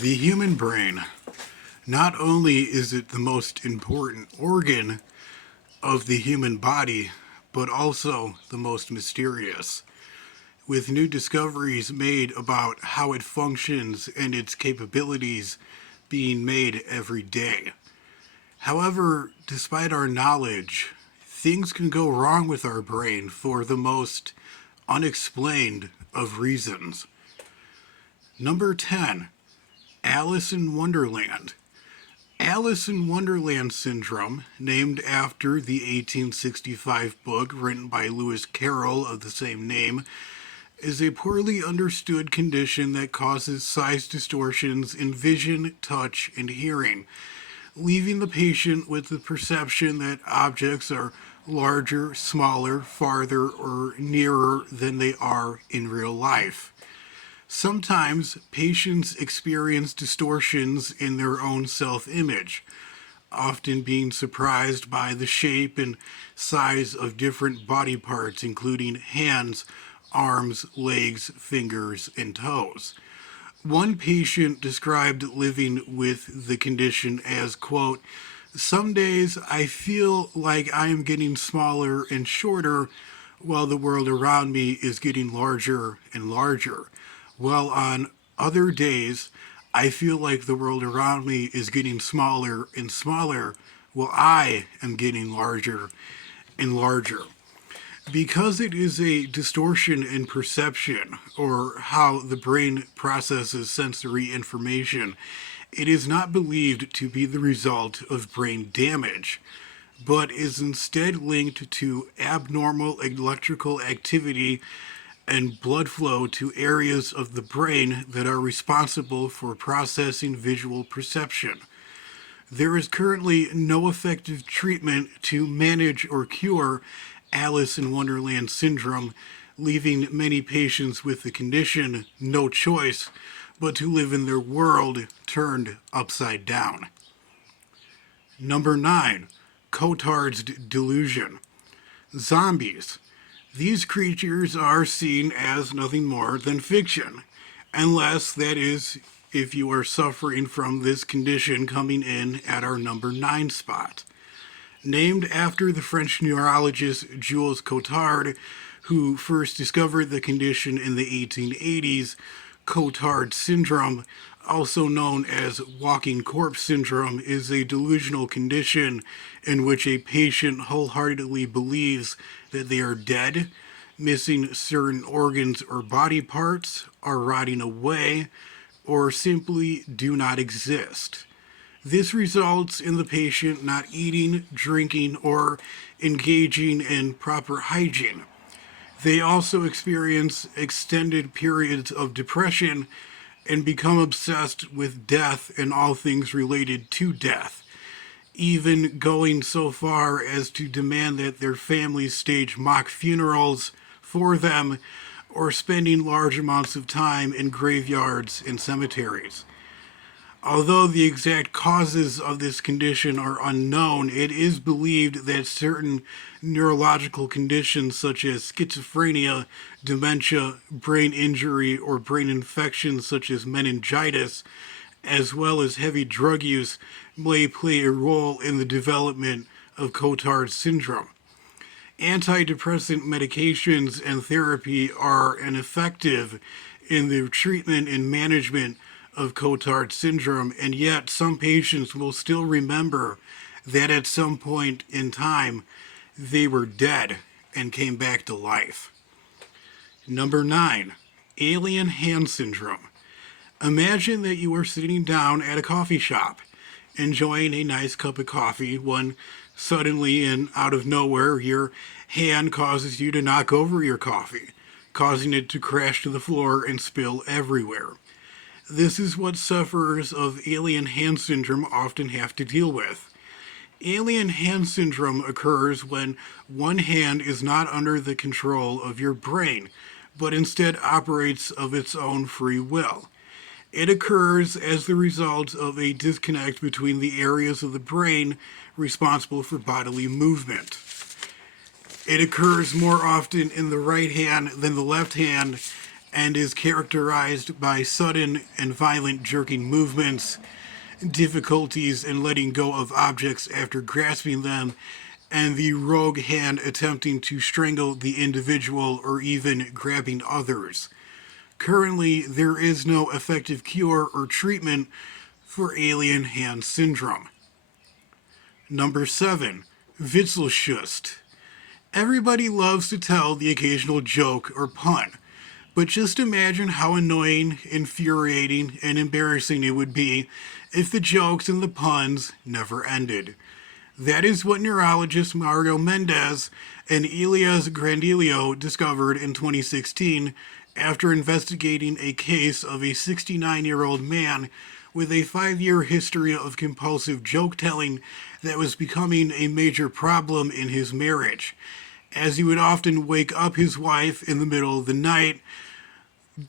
The human brain. Not only is it the most important organ of the human body, but also the most mysterious, with new discoveries made about how it functions and its capabilities being made every day. However, despite our knowledge, things can go wrong with our brain for the most unexplained of reasons. Number 10, Alice in Wonderland. Alice in Wonderland syndrome, named after the 1865 book written by Lewis Carroll of the same name, is a poorly understood condition that causes size distortions in vision, touch, and hearing, leaving the patient with the perception that objects are larger, smaller, farther, or nearer than they are in real life. Sometimes patients experience distortions in their own self image, often being surprised by the shape and size of different body parts, including hands, arms, legs, fingers, and toes. One patient described living with the condition as, quote, "Some days I feel like I am getting smaller and shorter while the world around me is getting larger and larger, while on other days I feel like the world around me is getting smaller and smaller while I am getting larger and larger." Because it is a distortion in perception, or how the brain processes sensory information, it is not believed to be the result of brain damage, but is instead linked to abnormal electrical activity and blood flow to areas of the brain that are responsible for processing visual perception. There is currently no effective treatment to manage or cure Alice in Wonderland syndrome, leaving many patients with the condition no choice but to live in their world turned upside down. Number 9, Cotard's delusion. Zombies. These creatures are seen as nothing more than fiction, unless, that is, if you are suffering from this condition coming in at our number 9 spot. Named after the French neurologist Jules Cotard, who first discovered the condition in the 1880s, Cotard syndrome, also known as walking corpse syndrome, is a delusional condition in which a patient wholeheartedly believes that they are dead, missing certain organs or body parts, are rotting away, or simply do not exist. This results in the patient not eating, drinking, or engaging in proper hygiene. They also experience extended periods of depression and become obsessed with death and all things related to death, even going so far as to demand that their families stage mock funerals for them or spending large amounts of time in graveyards and cemeteries. Although the exact causes of this condition are unknown, it is believed that certain neurological conditions such as schizophrenia, dementia, brain injury, or brain infections such as meningitis, as well as heavy drug use, may play a role in the development of Cotard syndrome. Antidepressant medications and therapy are ineffective in the treatment and management of Cotard syndrome, and yet some patients will still remember that at some point in time they were dead and came back to life. Number 9, alien hand syndrome. Imagine that you are sitting down at a coffee shop, enjoying a nice cup of coffee, when suddenly and out of nowhere your hand causes you to knock over your coffee, causing it to crash to the floor and spill everywhere. This is what sufferers of alien hand syndrome often have to deal with. Alien hand syndrome occurs when one hand is not under the control of your brain, but instead operates of its own free will. It occurs as the result of a disconnect between the areas of the brain responsible for bodily movement. It occurs more often in the right hand than the left hand, and is characterized by sudden and violent jerking movements, difficulties in letting go of objects after grasping them, and the rogue hand attempting to strangle the individual or even grabbing others. Currently, there is no effective cure or treatment for alien hand syndrome. Number 7. Witzelschust. Everybody loves to tell the occasional joke or pun, but just imagine how annoying, infuriating, and embarrassing it would be if the jokes and the puns never ended. That is what neurologist Mario Mendez and Elias Grandilio discovered in 2016 after investigating a case of a 69-year-old man with a 5-year history of compulsive joke telling that was becoming a major problem in his marriage, as he would often wake up his wife in the middle of the night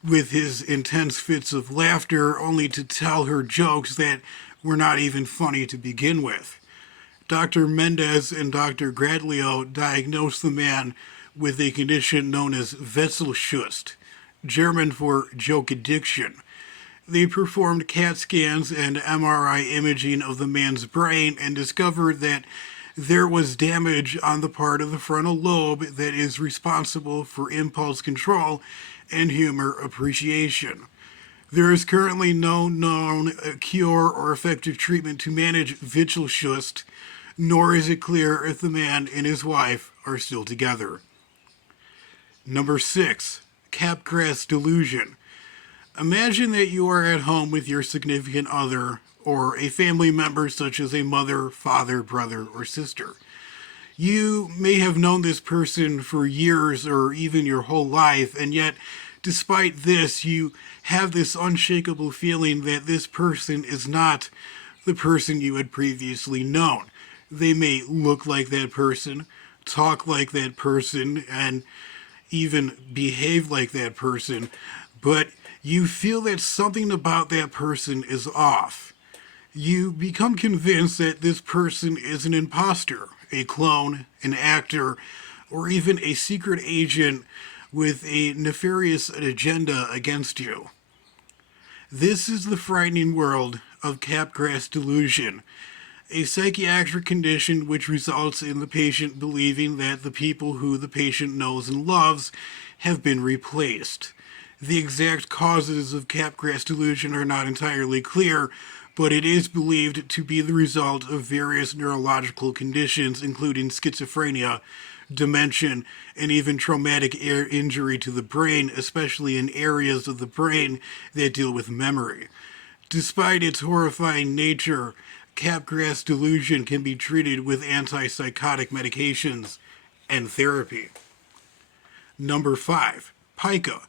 with his intense fits of laughter only to tell her jokes that were not even funny to begin with. Dr. Mendez and Dr. Gradlio diagnosed the man with a condition known as Wetzelschust, German for joke addiction. They performed CAT scans and MRI imaging of the man's brain and discovered that there was damage on the part of the frontal lobe that is responsible for impulse control and humor appreciation. There is currently no known cure or effective treatment to manage Witzelschust, nor is it clear if the man and his wife are still together. Number 6. Capgras delusion. Imagine that you are at home with your significant other or a family member such as a mother, father, brother, or sister. You may have known this person for years or even your whole life, and yet, despite this, you have this unshakable feeling that this person is not the person you had previously known. They may look like that person, talk like that person, and even behave like that person, but you feel that something about that person is off. You become convinced that this person is an imposter, a clone, an actor, or even a secret agent with a nefarious agenda against you. This is the frightening world of Capgras delusion, a psychiatric condition which results in the patient believing that the people who the patient knows and loves have been replaced. The exact causes of Capgras delusion are not entirely clear, but it is believed to be the result of various neurological conditions, including schizophrenia, dementia, and even traumatic injury to the brain, especially in areas of the brain that deal with memory. Despite its horrifying nature, Capgras delusion can be treated with antipsychotic medications and therapy. Number 5. Pica.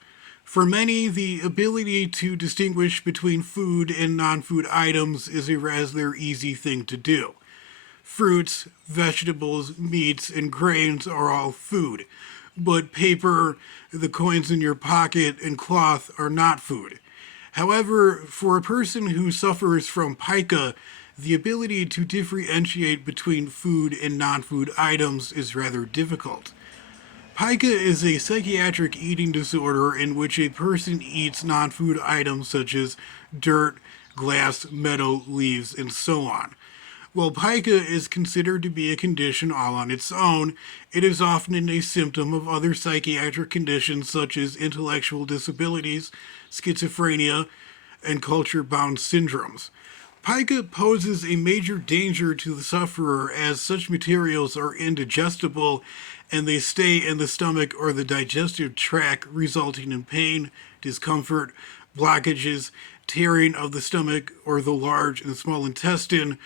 For many, the ability to distinguish between food and non-food items is a rather easy thing to do. Fruits, vegetables, meats, and grains are all food, but paper, the coins in your pocket, and cloth are not food. However, for a person who suffers from pica, the ability to differentiate between food and non-food items is rather difficult. Pica is a psychiatric eating disorder in which a person eats non-food items such as dirt, glass, metal, leaves, and so on. While pica is considered to be a condition all on its own, it is often a symptom of other psychiatric conditions such as intellectual disabilities, schizophrenia, and culture-bound syndromes. Pica poses a major danger to the sufferer as such materials are indigestible and they stay in the stomach or the digestive tract, resulting in pain, discomfort, blockages, tearing of the stomach or the large and small intestine,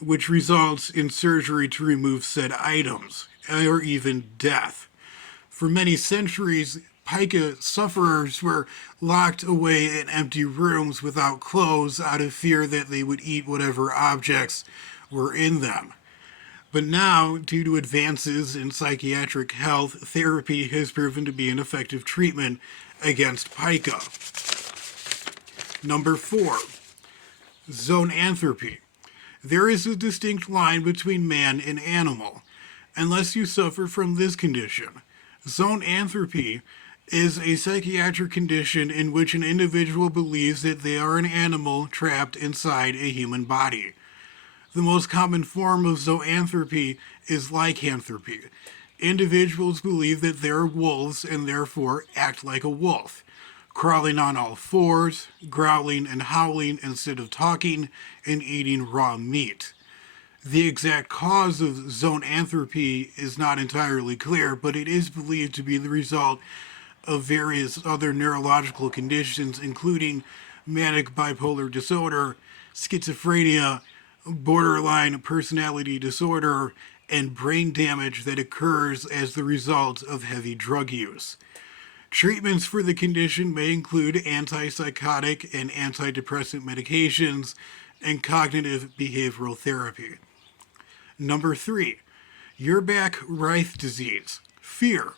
which results in surgery to remove said items, or even death. For many centuries, pica sufferers were locked away in empty rooms without clothes out of fear that they would eat whatever objects were in them. But now, due to advances in psychiatric health, therapy has proven to be an effective treatment against pica. Number 4. Zoanthropy. There is a distinct line between man and animal. Unless you suffer from this condition, zoanthropy is a psychiatric condition in which an individual believes that they are an animal trapped inside a human body. The most common form of zoanthropy is lycanthropy. Individuals believe that they're wolves and therefore act like a wolf, crawling on all fours, growling and howling instead of talking, and eating raw meat. The exact cause of zoanthropy is not entirely clear, but it is believed to be the result of various other neurological conditions, including manic bipolar disorder, schizophrenia, borderline personality disorder, and brain damage that occurs as the result of heavy drug use. Treatments for the condition may include antipsychotic and antidepressant medications and cognitive behavioral therapy. Number 3, Urbach-Reith disease, fear.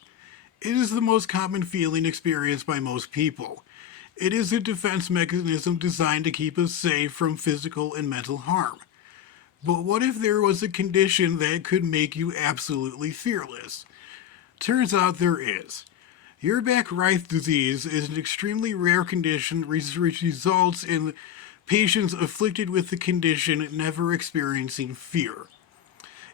It is the most common feeling experienced by most people. It is a defense mechanism designed to keep us safe from physical and mental harm. But what if there was a condition that could make you absolutely fearless? Turns out there is. Urbach-Reith disease is an extremely rare condition which results in patients afflicted with the condition never experiencing fear.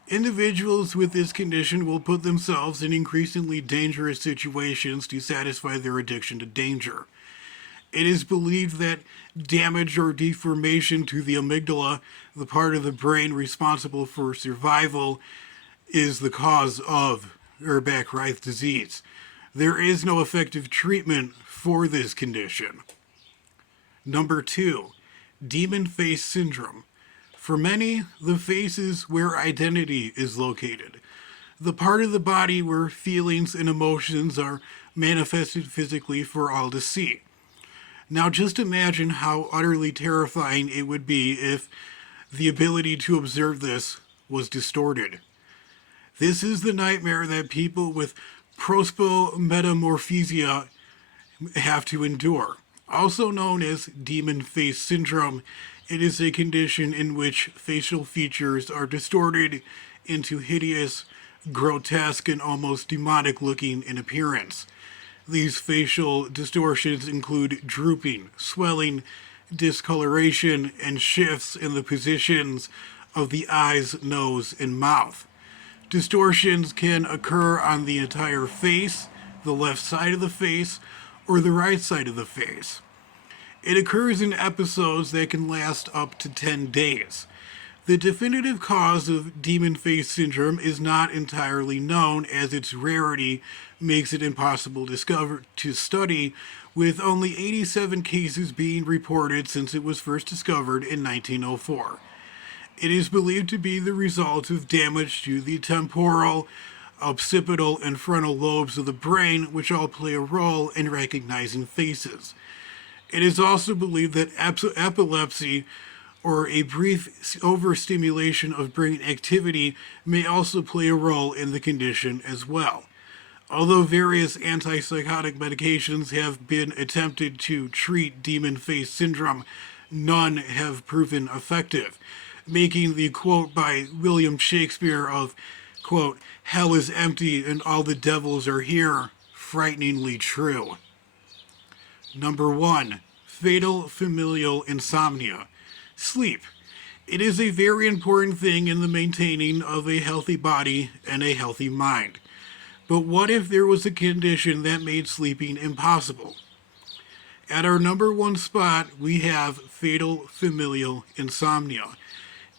Individuals with this condition will put themselves in increasingly dangerous situations to satisfy their addiction to danger. It is believed that damage or deformation to the amygdala, the part of the brain responsible for survival, is the cause of Urbach-Reith disease. There is no effective treatment for this condition. Number 2, demon face syndrome. For many, the face is where identity is located, the part of the body where feelings and emotions are manifested physically for all to see. Now just imagine how utterly terrifying it would be if the ability to observe this was distorted. This is the nightmare that people with prosopmetamorphosia have to endure. Also known as demon face syndrome, it is a condition in which facial features are distorted into hideous, grotesque, and almost demonic looking in appearance. These facial distortions include drooping, swelling, discoloration, and shifts in the positions of the eyes, nose, and mouth. Distortions can occur on the entire face, the left side of the face, or the right side of the face. It occurs in episodes that can last up to 10 days. The definitive cause of demon face syndrome is not entirely known, as its rarity makes it impossible to study, with only 87 cases being reported since it was first discovered in 1904. It is believed to be the result of damage to the temporal, occipital, and frontal lobes of the brain, which all play a role in recognizing faces. It is also believed that epilepsy, or a brief overstimulation of brain activity, may also play a role in the condition as well. Although various antipsychotic medications have been attempted to treat demon face syndrome, none have proven effective, making the quote by William Shakespeare of, quote, "Hell is empty and all the devils are here," frighteningly true. Number 1, fatal familial insomnia. Sleep. It is a very important thing in the maintaining of a healthy body and a healthy mind. But what if there was a condition that made sleeping impossible? At our number 1 spot, we have fatal familial insomnia.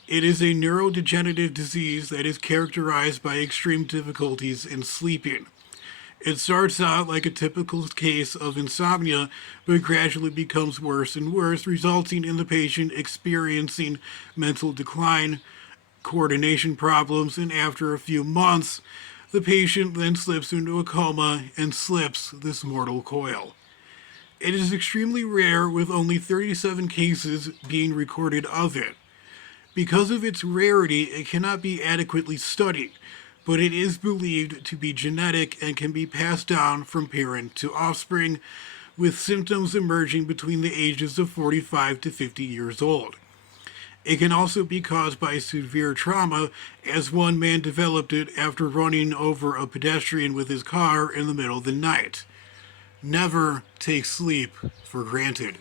It is a neurodegenerative disease that is characterized by extreme difficulties in sleeping. It starts out like a typical case of insomnia, but gradually becomes worse and worse, resulting in the patient experiencing mental decline, coordination problems, and after a few months, the patient then slips into a coma and slips this mortal coil. It is extremely rare, with only 37 cases being recorded of it. Because of its rarity, it cannot be adequately studied, but it is believed to be genetic and can be passed down from parent to offspring, with symptoms emerging between the ages of 45 to 50 years old. It can also be caused by severe trauma, as one man developed it after running over a pedestrian with his car in the middle of the night. Never take sleep for granted.